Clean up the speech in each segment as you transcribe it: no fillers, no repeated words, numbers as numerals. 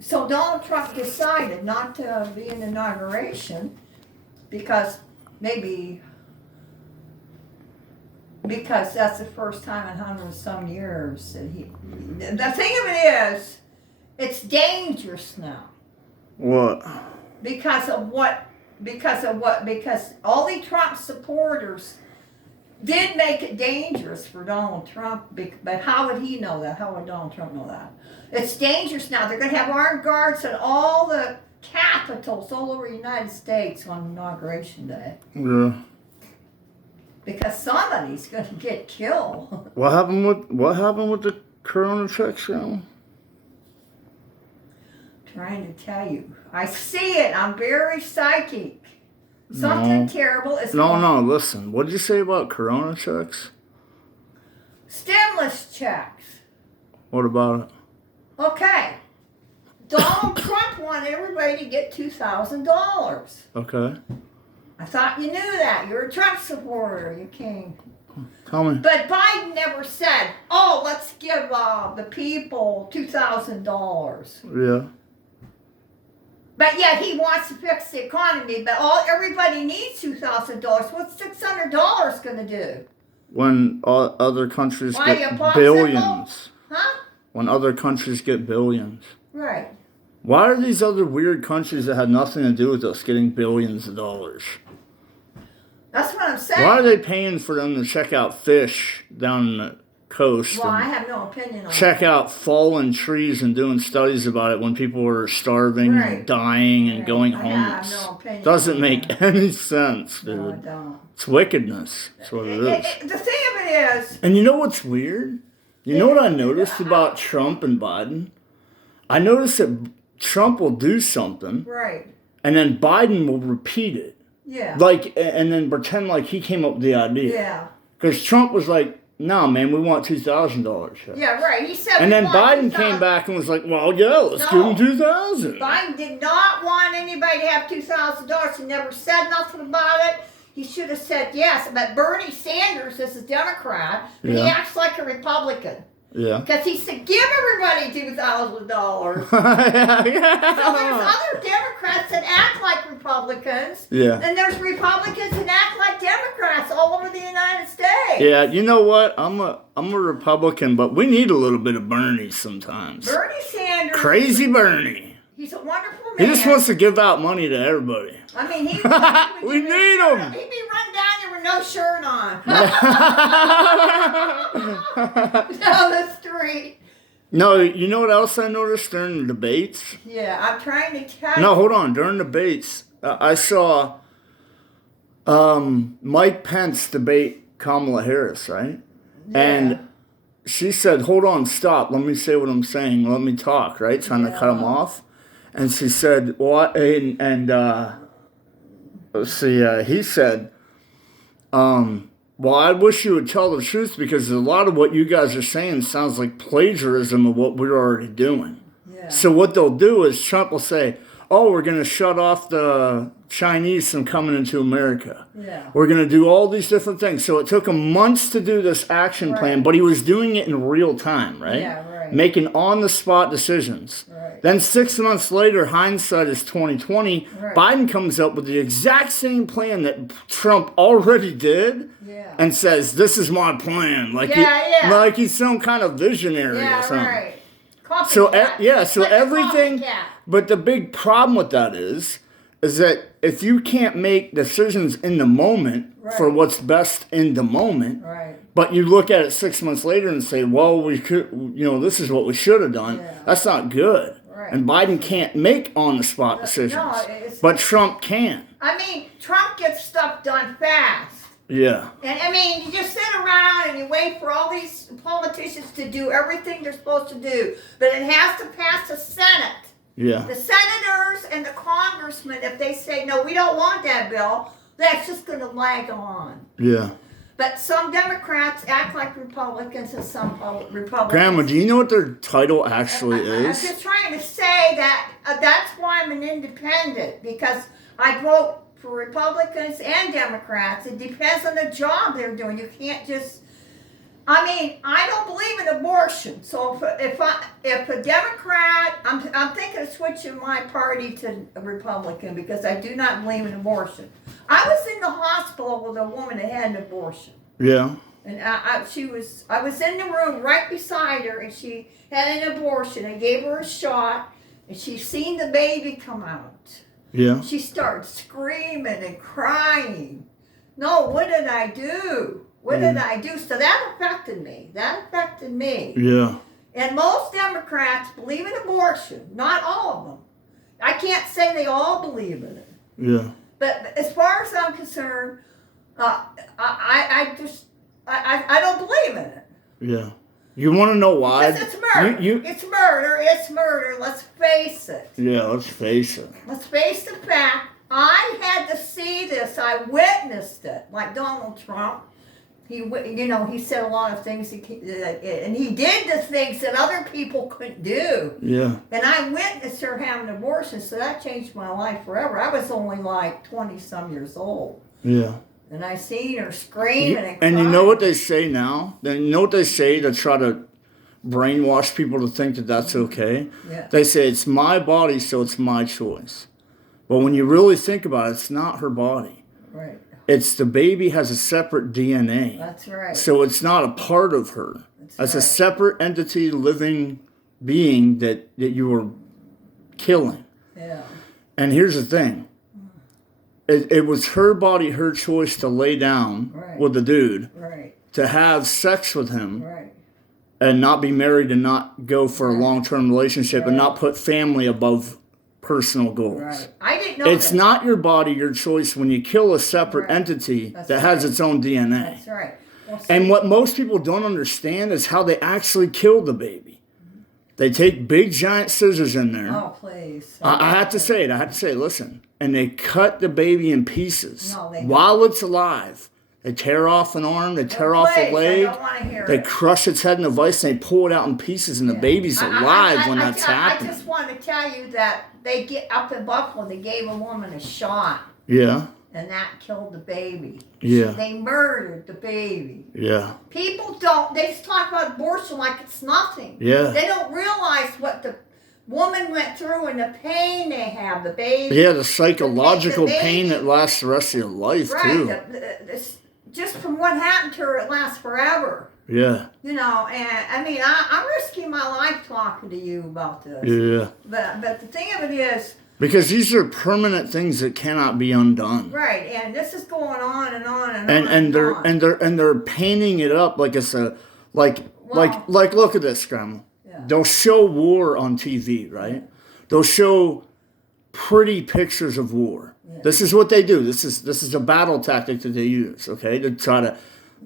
So Donald Trump decided not to be in the inauguration because that's the first time in 100-some years that he. The thing of it is, it's dangerous now. What? Because all the Trump supporters did make it dangerous for Donald Trump. But how would he know that? How would Donald Trump know that? It's dangerous now. They're going to have armed guards at all the capitals all over the United States on Inauguration Day. Yeah. Because somebody's going to get killed. What happened with the Corona checks now? Trying to tell you. I see it. I'm very psychic. Something terrible is going. No, listen. What did you say about Corona checks? Stimulus checks. What about it? Okay. Donald Trump wanted everybody to get $2,000. Okay. I thought you knew that. You're a Trump supporter. You king. Tell me. But Biden never said, "Oh, let's give the people $2,000." Yeah. But yet he wants to fix the economy. But everybody needs $2,000. What's $600 going to do? When other countries Why, get you billions. Huh? When other countries get billions. Right. Why are these other weird countries that had nothing to do with us getting billions of dollars? That's what I'm saying. Why are they paying for them to check out fish down the coast? Well, I have no opinion on check that. out fallen trees and doing studies about it when people are starving and dying and going homeless. I have no opinion. Doesn't make any sense, dude. No, I don't. It's wickedness. That's what it is. The thing of it is... And you know what's weird? You know what I noticed about Trump and Biden? I noticed that Trump will do something. Right. And then Biden will repeat it. Yeah. And then pretend like he came up with the idea. Yeah. Because Trump was like, "No, man, we want $2,000." Yeah, right. He said. And then Biden came back and was like, "Well, yeah, let's give him $2,000." Biden did not want anybody to have $2,000. He never said nothing about it. He should have said yes. But Bernie Sanders is a Democrat, and he acts like a Republican. Yeah. Because he said, "Give everybody $2,000." yeah. So there's other Democrats that act like Republicans. Yeah. And there's Republicans that act like Democrats all over the United States. Yeah, you know what? I'm a Republican, but we need a little bit of Bernie sometimes. Bernie Sanders. Crazy Bernie. He's a wonderful man. He just wants to give out money to everybody. I mean, we need him. He'd be run down there with no shirt on. Down the street. No, you know what else I noticed during the debates? Yeah, I'm trying to tell you. No, hold on. During the debates, I saw Mike Pence debate Kamala Harris, right? Yeah. And she said, "Hold on, stop. Let me say what I'm saying. Let me talk," right? Trying to cut him off. And she said, "What?" Let's see. He said, "Well, I wish you would tell the truth because a lot of what you guys are saying sounds like plagiarism of what we're already doing." Yeah. So what they'll do is Trump will say, "Oh, we're going to shut off the Chinese from coming into America. Yeah. We're going to do all these different things." So it took him months to do this action plan, but he was doing it in real time, right? Yeah, right. Making on-the-spot decisions. Right. Then 6 months later, hindsight is 2020. Right. Biden comes up with the exact same plan that Trump already did, and says, "This is my plan." Like like he's some kind of visionary or something. Right. So everything. But the big problem with that is that if you can't make decisions in the moment for what's best in the moment, but you look at it 6 months later and say, "Well, we could, this is what we should have done." That's not good. Right. And Biden can't make on-the-spot decisions, but Trump can. I mean, Trump gets stuff done fast. Yeah. And I mean, you just sit around and you wait for all these politicians to do everything they're supposed to do, but it has to pass the Senate. Yeah. The senators and the congressmen, if they say, "No, we don't want that bill," that's just going to lag on. Yeah. But some Democrats act like Republicans and some Republicans. Grandma, do you know what their title actually is? I'm just trying to say that that's why I'm an independent, because I vote for Republicans and Democrats. It depends on the job they're doing. You can't just... I mean, I don't believe in abortion. So if a Democrat, I'm thinking of switching my party to a Republican because I do not believe in abortion. I was in the hospital with a woman that had an abortion. Yeah. And I was in the room right beside her, and she had an abortion. I gave her a shot, and she seen the baby come out. Yeah. She started screaming and crying. No, what did I do? What did I do? So that affected me. Yeah. And most Democrats believe in abortion. Not all of them. I can't say they all believe in it. Yeah. But as far as I'm concerned, I don't believe in it. Yeah. You want to know why? Because it's murder. It's murder. It's murder. Let's face it. Yeah, let's face it. Let's face the fact. I had to see this. I witnessed it. Like Donald Trump. He said a lot of things, and he did the things that other people couldn't do. Yeah. And I witnessed her having an abortion, so that changed my life forever. I was only like 20-some years old. Yeah. And I seen her screaming and crying. And you know what they say now? You know what they say to try to brainwash people to think that that's okay? Yeah. They say, it's my body, so it's my choice. But when you really think about it, it's not her body. Right. It's the baby has a separate DNA. That's right. So it's not a part of her. It's a right. separate entity, living being that you were killing. Yeah. And here's the thing. It was her body, her choice to lay down with the dude, to have sex with him, and not be married and not go for a long-term relationship and not put family above personal goals. Right. I didn't know It's not your body, your choice when you kill a separate entity that has its own DNA. That's right. Well, And what most people don't understand is how they actually kill the baby. They take big giant scissors in there. Oh, please. I have to say it. Listen. And they cut the baby in pieces No, while it's alive. They tear off an arm, they tear off a leg, I don't want to hear they it. crush its head in a vice, and they pull it out in pieces, and the baby's alive when that's happening. I just want to tell you that they get up in Buffalo, they gave a woman a shot. Yeah. And that killed the baby. Yeah. They murdered the baby. Yeah. People they just talk about abortion like it's nothing. Yeah. They don't realize what the woman went through and the pain they have, the baby. Yeah, the psychological pain that lasts the rest of your life, too. Just from what happened to her, it lasts forever. Yeah. And I mean, I'm risking my life talking to you about this. Yeah. But the thing of it is, because these are permanent things that cannot be undone. right, and this is going on and on and they're painting it up like it's a like look at this, Grandma. Yeah. They'll show war on TV, right? They'll show pretty pictures of war. Yeah. This is what they do. This is a battle tactic that they use, okay, to try to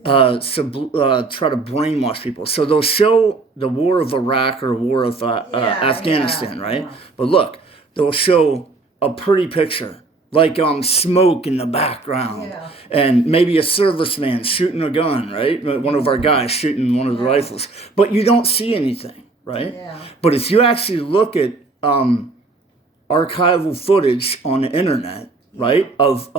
brainwash people. So they'll show the war of Iraq or war of Afghanistan, right? Yeah. But look, they'll show a pretty picture, like smoke in the background, and maybe a serviceman shooting a gun, right? One of our guys shooting one of the rifles. But you don't see anything, right? Yeah. But if you actually look at archival footage on the internet, right, of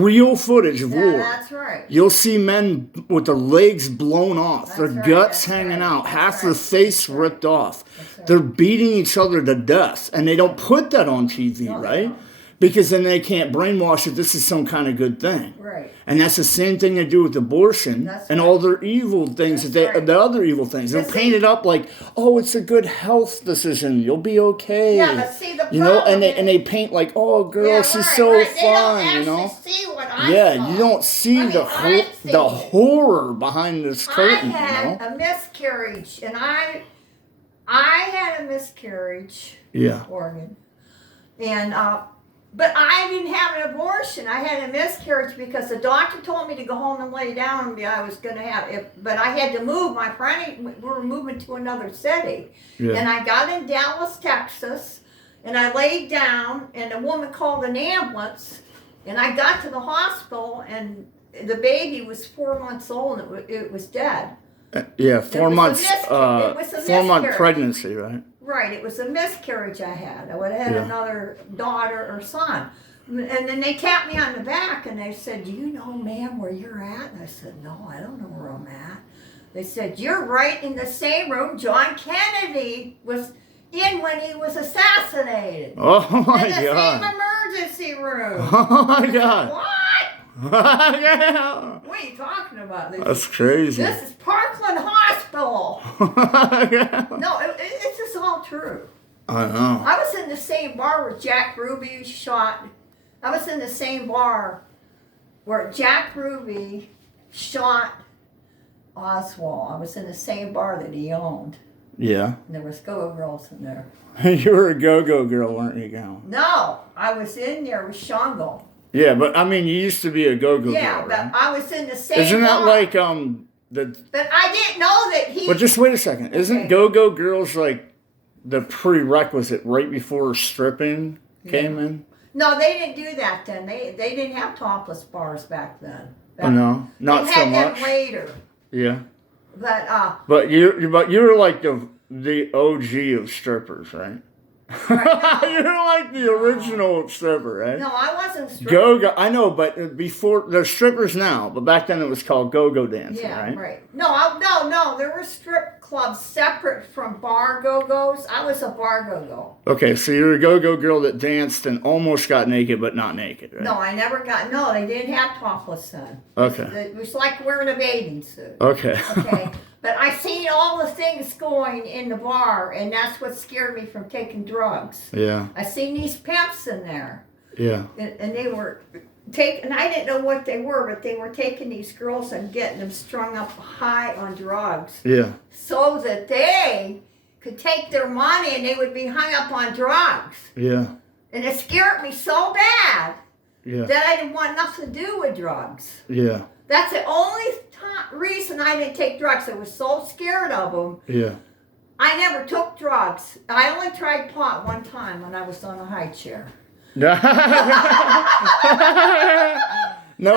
real footage of war. That's right. You'll see men with their legs blown off, their guts hanging out, half their face ripped off. They're beating each other to death, and they don't put that on TV, right? Because then they can't brainwash that this is some kind of good thing. Right. And that's the same thing they do with abortion and all their evil things, the other evil things. They'll paint it up like, oh, it's a good health decision. You'll be okay. Yeah, but see, the problem and they paint like, oh, girl, she's so fun, They don't see what I saw. You don't see the horror behind this curtain. I had a miscarriage, and I had a miscarriage. Yeah. Organ. And but I didn't have an abortion. I had a miscarriage because the doctor told me to go home and lay down. And I was going to have it, but I had to move. My friend, we were moving to another city, and I got in Dallas, Texas, and I laid down. And a woman called an ambulance, and I got to the hospital, and the baby was 4 months old, and it was dead. 4 months. It was a 4 month pregnancy, right? Right, it was a miscarriage I had. I would have had another daughter or son. And then they tapped me on the back and they said, do you know, ma'am, where you're at? And I said, no, I don't know where I'm at. They said, you're right in the same room John Kennedy was in when he was assassinated. Oh my in the God. same emergency room. Oh my God. What? Yeah. What are you talking about? That's crazy. This is Parkland Hospital. Yeah. No, it's just all true. I know. I was in the same bar where Jack Ruby shot. I was in the same bar where Jack Ruby shot Oswald. I was in the same bar that he owned. Yeah. And there was go-go girls in there. You were a go-go girl, weren't you, Gal? No, I was in there with Shango. Yeah, but I mean, you used to be a go-go Yeah, girl, but right? I was in the same Isn't that bar. like the? But I didn't know that he. But just wait a second. Isn't Okay. go-go girls like the prerequisite right before stripping came in? No, they didn't do that then. They didn't have topless bars back then. Oh, no, not they so had them much. later. Yeah. But you're like the OG of strippers, right? Right, no. You're like the original stripper, right? No, I wasn't stripping. Go-go, I know, but before, there's strippers now, but back then it was called go-go dancing, Yeah, right? No, there were strip clubs separate from bar go-go's. I was a bar go-go. Okay, so you're a go-go girl that danced and almost got naked, but not naked, right? No, I never got, no, they didn't have topless then. Okay. It was like wearing a bathing suit. Okay. Okay. But I seen all the things going in the bar, and that's what scared me from taking drugs. Yeah. I seen these pimps in there. Yeah. And they were taking, I didn't know what they were, but they were taking these girls and getting them strung up high on drugs. Yeah. So that they could take their money and they would be hung up on drugs. Yeah. And it scared me so bad Yeah. that I didn't want nothing to do with drugs. Yeah. That's the only reason I didn't take drugs. I was so scared of them. Yeah. I never took drugs. I only tried pot one time when I was on a high chair. No,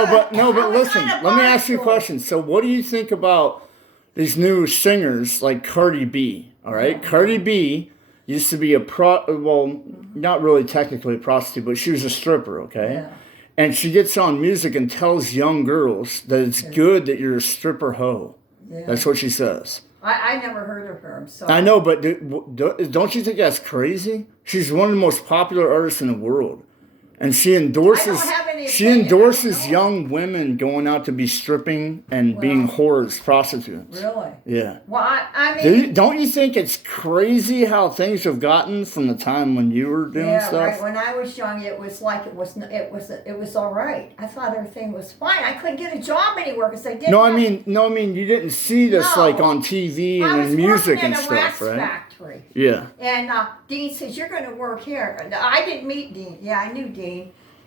but listen, let me ask you a question. So what do you think about these new singers like Cardi B, all right? Cardi B used to be not really technically a prostitute, but she was a stripper, okay? Yeah. And she gets on music and tells young girls that it's good that you're a stripper hoe. Yeah. That's what she says. I never heard of her. I'm sorry. I know, but don't you think that's crazy? She's one of the most popular artists in the world. And she endorses young women going out to be stripping and being whores, prostitutes. Really? Yeah. Well, I mean, don't you think it's crazy how things have gotten from the time when you were doing stuff? right. When I was young, it was like it was all right. I thought everything was fine. I couldn't get a job anywhere because I didn't. No, I mean, you didn't see this like on TV and in music and stuff, right? I was working in a wax factory. Yeah. And Dean says, you're going to work here. I didn't meet Dean. Yeah, I knew Dean.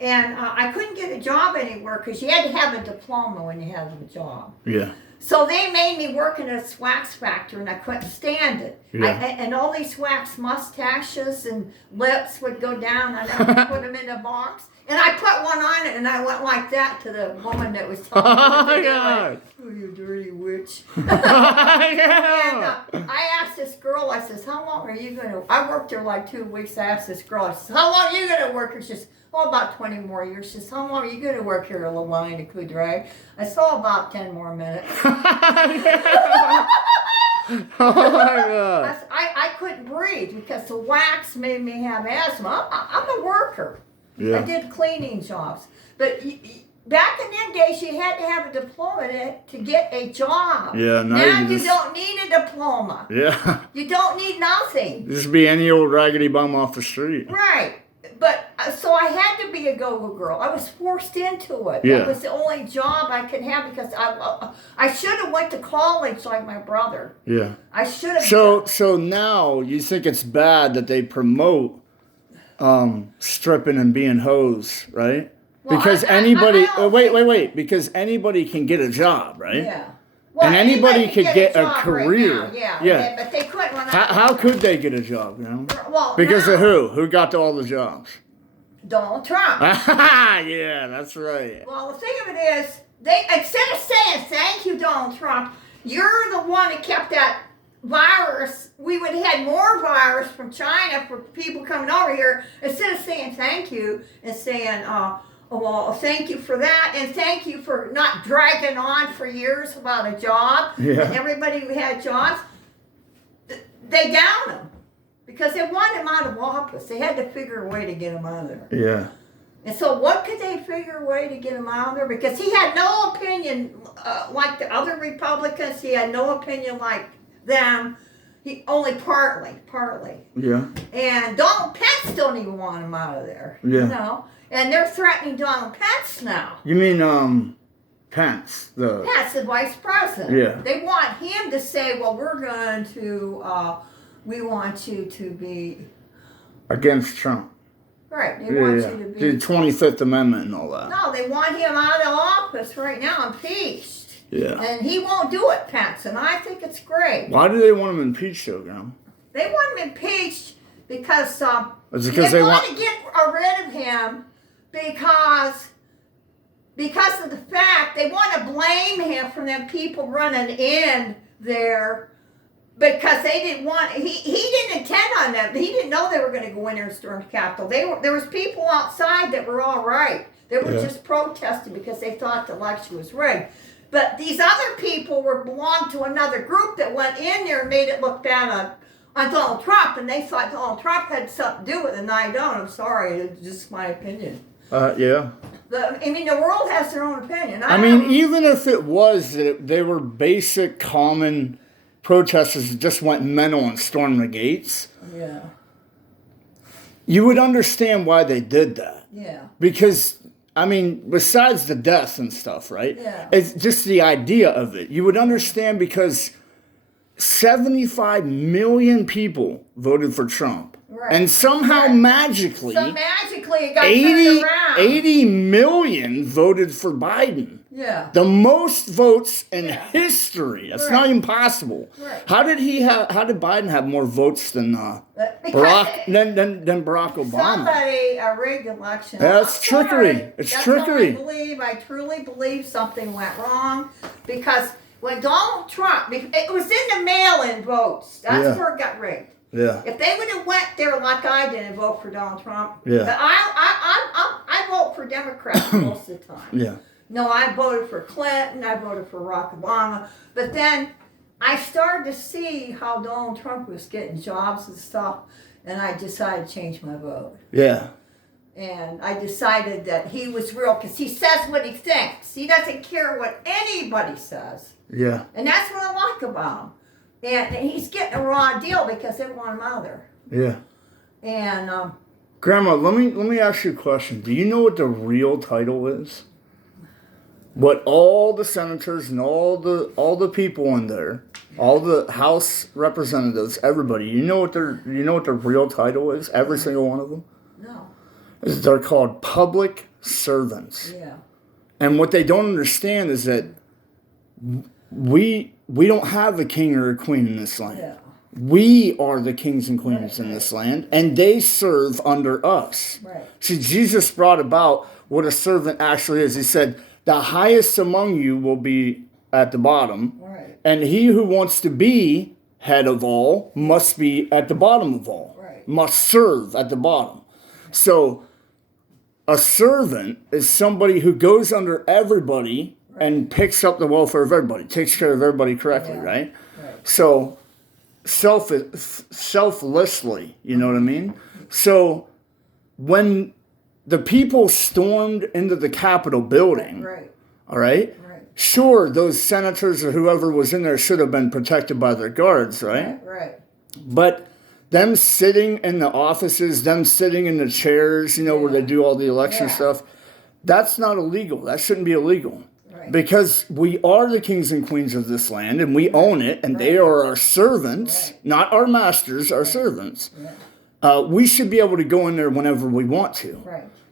And I couldn't get a job anywhere because you had to have a diploma when you had a job. Yeah. So they made me work in a wax factory, and I couldn't stand it. Yeah. And all these wax mustaches and lips would go down. I'd have to put them in a box. And I put one on it, and I went like that to the woman that was telling me what to do. Like, oh, you dirty witch. And I asked this girl, I says, how long are you going to... I worked there like 2 weeks. I asked this girl, I says, how long are you going to work here? She says, about 20 more years. She says, how long are you going to work here, Lavine de Coudray? I saw about 10 more minutes. Oh my God. I couldn't breathe because the wax made me have asthma. I'm a worker. Yeah. I did cleaning jobs. But back in them days, you had to have a diploma to get a job. Yeah, now you don't need a diploma. Yeah. You don't need nothing. Just be any old raggedy bum off the street. Right. But so I had to be a go-go girl. I was forced into it. Yeah. It was the only job I could have because I should have went to college like my brother. Yeah. I should have. So now you think it's bad that they promote stripping and being hoes, right? Well, because because anybody can get a job, right? Yeah. Well, and anybody could get a job career. Right now. Yeah. But they couldn't when How could they get a job, you know? Well, because now, of who? Who got all the jobs? Donald Trump. Yeah, that's right. Well, the thing of it is, they instead of saying thank you, Donald Trump, you're the one that kept that virus. We would have had more virus from China for people coming over here. Instead of saying thank you and saying, Well, thank you for that, and thank you for not dragging on for years about a job. Yeah. And everybody who had jobs, they downed him because they wanted him out of office. They had to figure a way to get him out of there. Yeah. And so what could they figure a way to get him out of there? Because he had no opinion like the other Republicans. He had no opinion like them. He only partly. Yeah. And Donald Pence don't even want him out of there. Yeah. You know? And they're threatening Donald Pence now. You mean Pence? That's the vice president. Yeah. They want him to say, well, we want you to be... Against Trump. Right. They want you to be... The 25th Amendment and all that. No, they want him out of office right now, impeached. Yeah. And he won't do it, Pence, and I think it's great. Why do they want him impeached, though, Graham? They want him impeached because they want to get rid of him because of the fact they want to blame him for them people running in there because they didn't want he didn't intend on them. He didn't know they were going to go in there and storm the Capitol. There was people outside that were all right. They were just protesting because they thought the election was rigged. But these other people belonged to another group that went in there and made it look bad on Donald Trump, and they thought Donald Trump had something to do with it, and I don't. I'm sorry, it's just my opinion. Yeah. The world has their own opinion. Even if it was that they were basic, common protesters that just went mental and stormed the gates, yeah, you would understand why they did that. Yeah. Because, besides the deaths and stuff, right? Yeah. It's just the idea of it. You would understand because 75 million people voted for Trump. Right. And somehow magically it got turned around. 80 million voted for Biden. Yeah. The most votes in history. That's not even possible. Right. How did Biden have more votes than Barack Obama? Somebody rigged the election. That's trickery. It's trickery. I truly believe something went wrong because when Donald Trump, it was in the mail-in votes. That's where it got rigged. Yeah. If they would have went there like I did and vote for Donald Trump, yeah. But I vote for Democrats most of the time. Yeah. No, I voted for Clinton. I voted for Barack Obama. But then I started to see how Donald Trump was getting jobs and stuff, and I decided to change my vote. Yeah. And I decided that he was real because he says what he thinks. He doesn't care what anybody says. Yeah. And that's what I like about him. And he's getting a raw deal because they want him out of there. Yeah. And Grandma, let me ask you a question. Do you know what the real title is? What all the senators and all the people in there, all the House representatives, everybody, you know what the real title is? Every single one of them? No. They're called public servants. Yeah. And what they don't understand is that we don't have a king or a queen in this land. Yeah. We are the kings and queens in this land, and they serve under us. Right. See, Jesus brought about what a servant actually is. He said, the highest among you will be at the bottom, right. And he who wants to be head of all must be at the bottom of all, right. Must serve at the bottom. So a servant is somebody who goes under everybody and picks up the welfare of everybody, takes care of everybody correctly, right? So selflessly, you know what I mean? So when the people stormed into the Capitol building, all right? Sure, those senators or whoever was in there should have been protected by their guards, right? Right. But them sitting in the offices, them sitting in the chairs, where they do all the election stuff, that's not illegal. That shouldn't be illegal. Because we are the kings and queens of this land, and we own it, and they are our servants, not our masters, our servants. We should be able to go in there whenever we want to.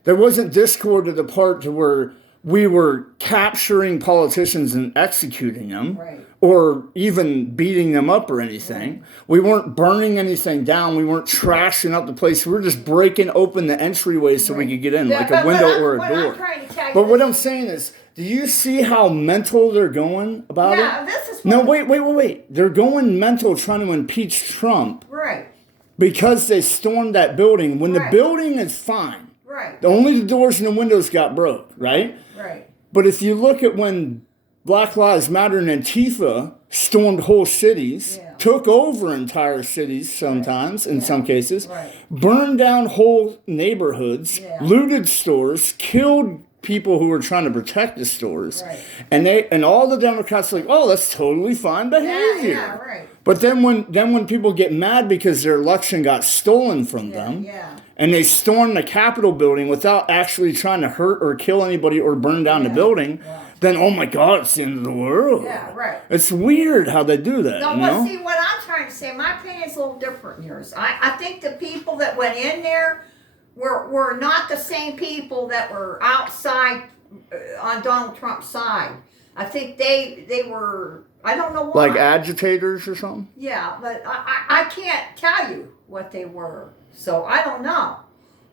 There wasn't discord to the part to where we were capturing politicians and executing them, or even beating them up or anything. We weren't burning anything down. We weren't trashing up the place. We were just breaking open the entryway so we could get in, like a window or a door. But what I'm saying is, do you see how mental they're going about it? This is no, wait. They're going mental trying to impeach Trump. Right. Because they stormed that building. When the building is fine. Right. Only the doors and the windows got broke, right? Right. But if you look at when Black Lives Matter and Antifa stormed whole cities, took over entire cities sometimes, in some cases, burned down whole neighborhoods, looted stores, killed people who were trying to protect the stores, and all the Democrats are like, oh, that's totally fine behavior. Yeah, right. But then when people get mad because their election got stolen from them, and they storm the Capitol building without actually trying to hurt or kill anybody or burn down the building, then, oh my God, it's the end of the world. Yeah, right. It's weird how they do that. No, you well, know? see, what I'm trying to say, my opinion is a little different than yours. I think the people that went in there were not the same people that were outside on Donald Trump's side. I think they were, I don't know why. Like agitators or something? Yeah, but I can't tell you what they were, so I don't know.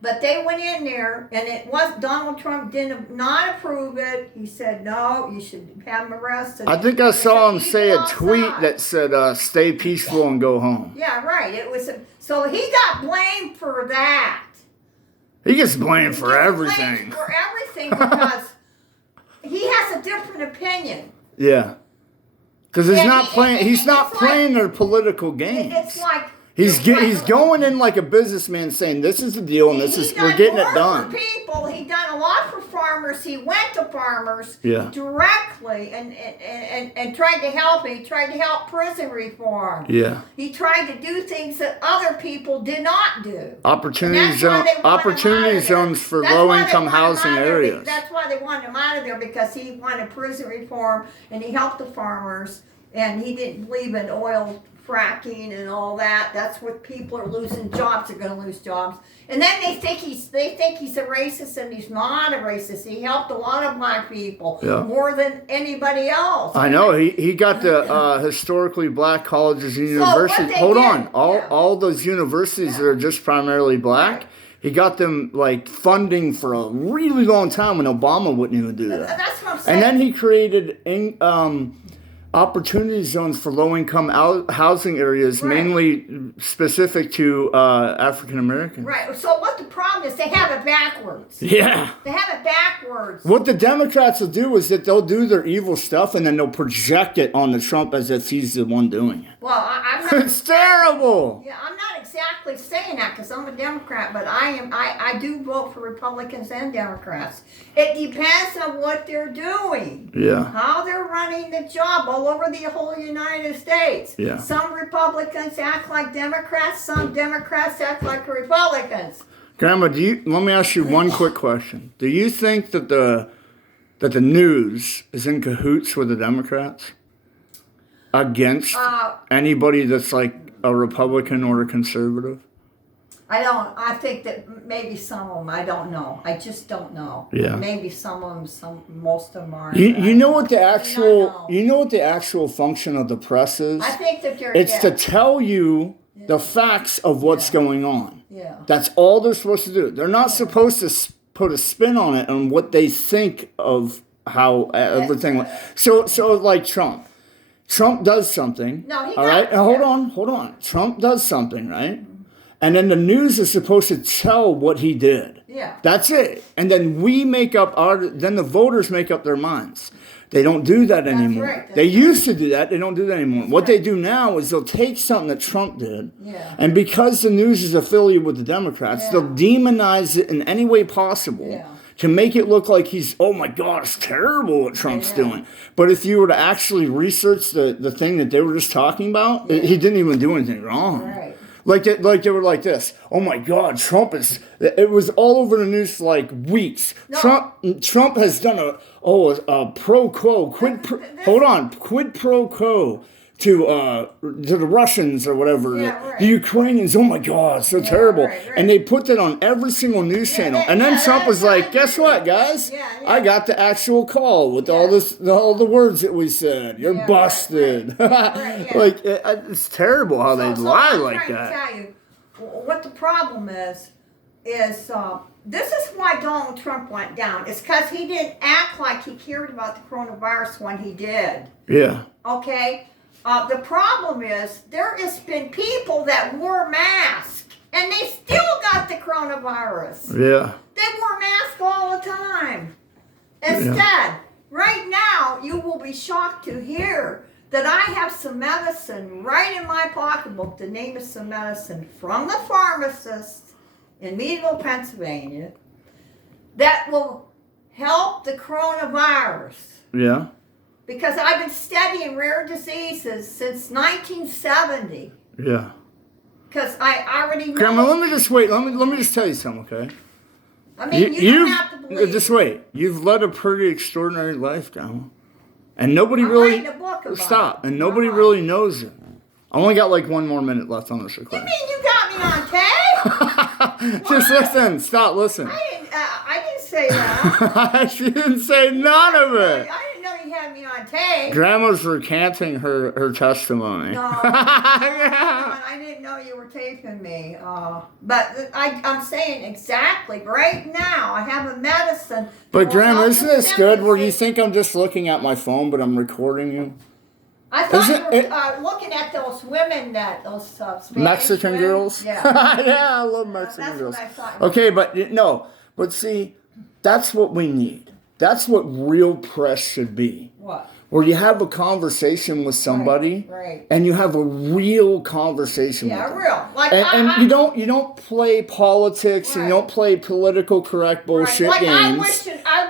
But they went in there, and it was Donald Trump did not approve it. He said, no, you should have him arrested. I think I saw him say a tweet that said, stay peaceful and go home. Yeah, right. It was so he got blamed for that. He gets blamed for everything. Blamed for everything because he has a different opinion. Yeah. Because he's not playing their political games. It's like he's going in like a businessman saying this is the deal and we're getting it done. For people, he done a lot for farmers. He went to farmers directly and tried to help. He tried to help prison reform. Yeah. He tried to do things that other people did not do. Opportunity zones for low income housing areas. That's why they wanted him out of there, because he wanted prison reform and he helped the farmers, and he didn't believe in oil fracking and all that. That's what people are losing jobs. They're going to lose jobs, and then they think he's a racist, and he's not a racist. He helped a lot of black people more than anybody else. I know he got the historically black colleges and universities. Hold on, all those universities that are just primarily black. He got them like funding for a really long time when Obama wouldn't even do that. That's what I'm saying. And then he created opportunity zones for low-income housing areas, mainly specific to African Americans. Right. So what the problem is, they have it backwards. Yeah. They have it backwards. What the Democrats will do is that they'll do their evil stuff and then they'll project it on the Trump as if he's the one doing it. Well, I'm not. It's terrible. Yeah, I'm not exactly saying that because I'm a Democrat, but I do vote for Republicans and Democrats. It depends on what they're doing. Yeah. How they're running the job all over the whole United States. Yeah. Some Republicans act like Democrats, some Democrats act like Republicans. Grandma, let me ask you one quick question. Do you think that the news is in cahoots with the Democrats against anybody that's like a Republican or a conservative? I don't. I think that maybe some of them. I don't know. I just don't know. Yeah. Maybe some of them. Most of them are. You know what the actual function of the press is? I think that they're. It's to tell you the facts of what's going on. Yeah. That's all they're supposed to do. They're not supposed to put a spin on it on what they think of how everything. So like Trump. Trump does something. No, he all right. Hold on. Trump does something, right? And then the news is supposed to tell what he did. Yeah. That's it. And then we make up then the voters make up their minds. They don't do that anymore. Right. They used to do that. They don't do that anymore. What they do now is they'll take something that Trump did. Yeah. And because the news is affiliated with the Democrats, they'll demonize it in any way possible to make it look like oh my God, it's terrible what Trump's doing. But if you were to actually research the thing that they were just talking about, he didn't even do anything wrong. Right. Like they were like this. Oh my God, Trump is. It was all over the news for like weeks. No. Trump has done a pro quo quid pro quo to the Russians or whatever, the Ukrainians. Oh my God, so terrible. Right. And they put that on every single news channel. And then Trump was like, "Guess what, guys? I got the actual call with all the words that we said. You're busted." Right. Like it's terrible how they lie like that. I'm trying to tell you what the problem is. This is why Donald Trump went down. It's because he didn't act like he cared about the coronavirus when he did. Yeah. Okay. The problem is there has been people that wore masks and they still got the coronavirus. Yeah. They Instead, right now, you will be shocked to hear that I have some medicine right in my pocketbook. The name is some medicine from the pharmacist in Meadville, Pennsylvania, that will help the coronavirus. Yeah. Because I've been studying rare diseases since 1970. Yeah. Because I already know. Grandma, let me just tell you something, okay? I mean, you don't have to believe. Just wait. You've led a pretty extraordinary life, Grandma. And nobody I'm really... writing a book about Stop. it. And nobody really knows it. I only got like 1 more minute left on this You recording. mean you got me on tape? Just listen. Stop, listen. I didn't say that. She didn't say none of it. I didn't know you had me on tape. Grandma's recanting her testimony. No, I didn't know you were taping me. But I'm saying exactly right now. I have a medicine. But Grandma, isn't this good where you think I'm just looking at my phone, but I'm recording you? I thought you were looking at those women, those Spanish Mexican women. girls? Yeah. Yeah, I love Mexican girls. That's what I thought. Okay, but see, that's what we need. That's what real press should be. What? Where you have a conversation with somebody, right. and you have a real conversation with them. Yeah, real. Like and you don't play politics, and you don't play political correct bullshit like games. I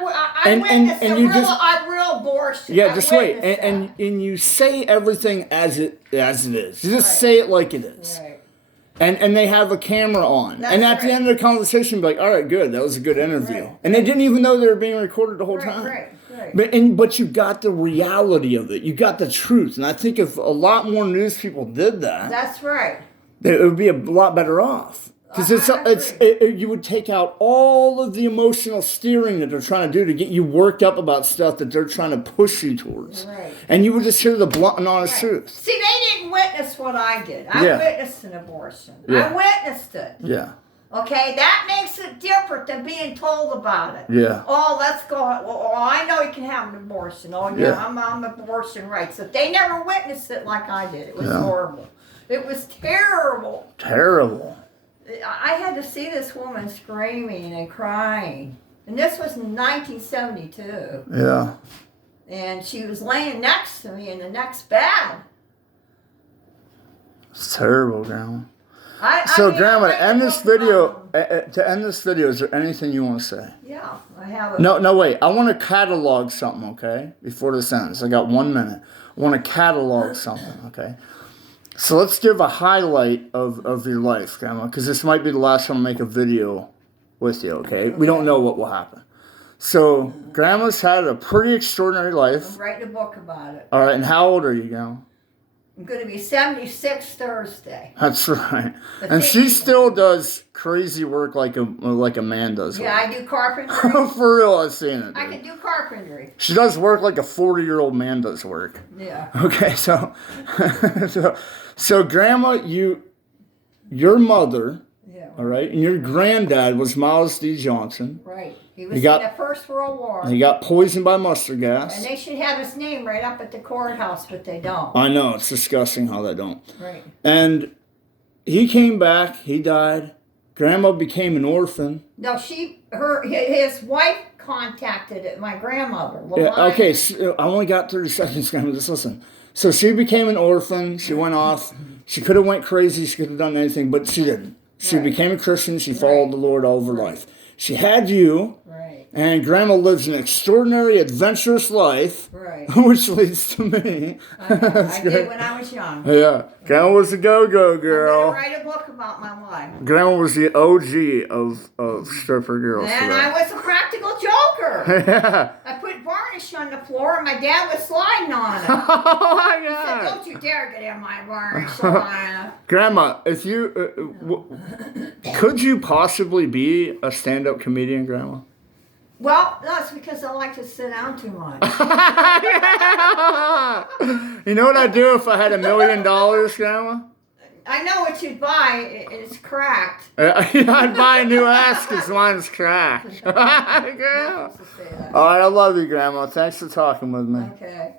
witnessed a real abortion. Yeah, just wait, and you say everything as it is. You just say it like it is. Right. And they have a camera on. And at the end of the conversation, be like, all right, good, that was a good interview. Right. And they didn't even know they were being recorded the whole time. Right. But you got the reality of it. You got the truth. And I think if a lot more news people did that, that's right, it would be a lot better off. Because you would take out all of the emotional steering that they're trying to do to get you worked up about stuff that they're trying to push you towards. Right. And you would just hear the blunt and honest truth. See, they didn't witness what I did. I witnessed an abortion. Yeah. I witnessed it. Yeah. Okay, that makes it different than being told about it. Yeah. Oh, let's go. Oh, I know you can have an abortion. Oh, yeah, I'm abortion rights. If they never witnessed it like I did, it was horrible. It was terrible. Terrible. I had to see this woman screaming and crying. And this was in 1972. Yeah. And she was laying next to me in the next bed. It's terrible, Grandma. Grandma, to end this video, is there anything you want to say? Yeah, I have a... No, wait. I want to catalog something, okay? Before this ends. I got 1 minute. I want to catalog something, okay? So let's give a highlight of your life, Grandma, because this might be the last time I make a video with you, okay? We don't know what will happen. So, Grandma's had a pretty extraordinary life. I'm writing a book about it. All right, and how old are you, Grandma? I'm going to be 76 Thursday. That's right. And she still does crazy work like a man does. Yeah, I do carpentry. For real, I've seen it. Dude. I can do carpentry. She does work like a 40-year-old man does work. Yeah. Okay, so Grandma, your mother, all right, and your granddad was Miles D. Johnson. Right. He was in the First World War. He got poisoned by mustard gas. And they should have his name right up at the courthouse, but they don't. I know, it's disgusting how they don't. Right. And he came back, he died. Grandma became an orphan. No, his wife contacted my grandmother. Yeah, okay, so I only got 30 seconds, Grandma, just listen. So she became an orphan, she went off. She could have went crazy, she could have done anything, but she didn't. She became a Christian, she followed the Lord all of her life. She had you, and Grandma lives an extraordinary, adventurous life, which leads to me. I did when I was young. Yeah, Grandma was a go-go girl. I'm going to write a book about my life. Grandma was the OG of stripper girls. And I was a practical joker. Yeah. I put varnish on the floor, and my dad was sliding on it. Oh my He God! said, "Don't you dare get in my varnish line." Grandma, if you could you possibly be a stand-up comedian, Grandma? Well, that's because I like to sit down too much. You know what I'd do if I had $1 million, Grandma? I know what you'd buy. It's cracked. I'd buy a new ass because mine's cracked. Grandma. All right, I love you, Grandma. Thanks for talking with me. Okay.